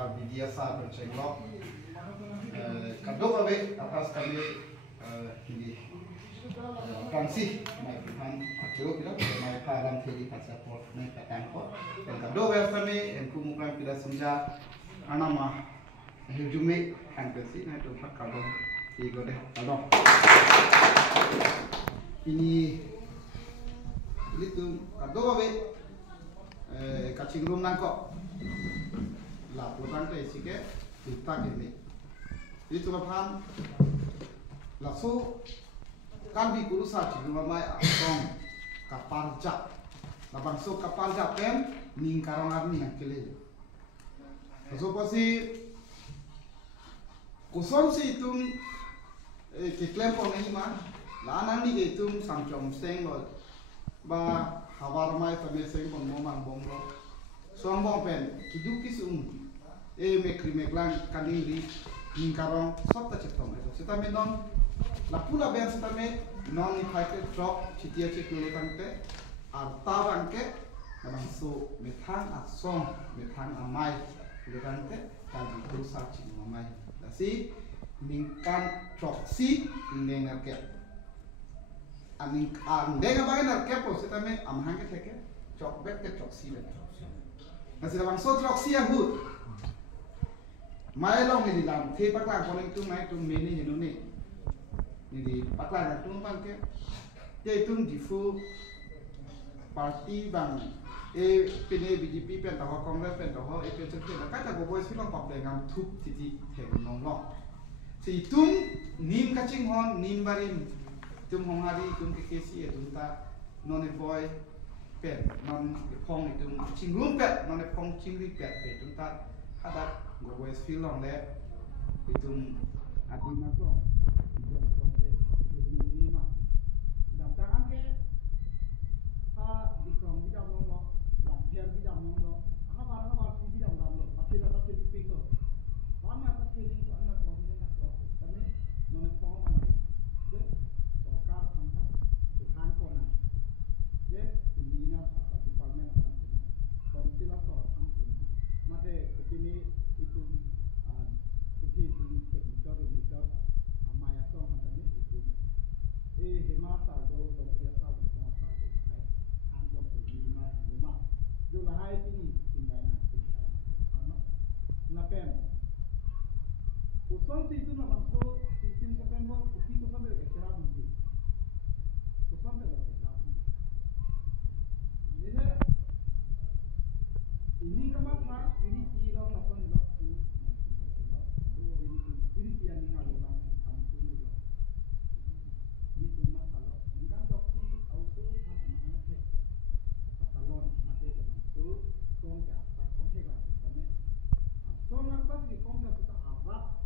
Media sa bercengkok kadok abe atas kami ini kansi mai Tuhan acu kita mai param tadi pas support mai katangko dan kadok kami kumukan tidak senja anama hujumi kan kansi na itu pak kadok tiga deh kadok ini itu kadok abe kacing rum nangko laporan ke isi ke kita gini itu apa langsung kan di kurusa di rumah mai asong kapal jak labang so kapal jak pen ningkarong arni yang kele so pasti kuson si itu kiklem pon ini mah lanan ni itu samcom seng lo ba hawar mai tamai seng pon momang bom lo sombong pen hidup kisum meklang kanding di ningkarong sota cetong itu kita menon la pula ben kita me non ni pakai drop citia cekulu tangte arta bangke namang so metang asong metang amai tangte kan berusaha cing amai dasi ningkan troksi nengarke aning dengar bagai narke po kita me amhang ke teke cok bet ke troksi bet nasi namang so troksi yang hut mai long ni lam the paklang kon tu mai tu meni ni ni di paklang tu pan ke ye tu di fu parti bang pene BJP pen tahu kongres pen tahu pen cekte ka ta go boy silong pap ngam thup titi the nong long si tum nim ka chinghon nim barim tum honghari tum ke kesi tum ta non boy pen non phong ni tum chingrun pet non phong chingri pet pe tum ta ada gue feel long le itu adi masuk jam konte ini mah dan tangan ke ha di kong di dalam lo lampiar di dalam lo apa di dalam lo pasti dapat sedikit lo lama pasti di anak lo ini nak lo kami non pong mana je sokar angkat sukan kona je ini nak apa di parlemen akan konsilator angkat mate kepini itu itu teknikor amaya song handani itu hemasa do biasa berpengaruh kai angkot lima rumah jo lahai ini sindana ano napen kuson itu na bangso 16 September uki kuson de kera bunyi kuson de kera ini kamar tha ini kilong lapon lo tu ini pian ni ngalo bang tham tu lo ni tu ma halo ngam dokti auto tham ma ke patalon mate bang tu song ka pa kong he ba tane song apa ki kong ka ta avat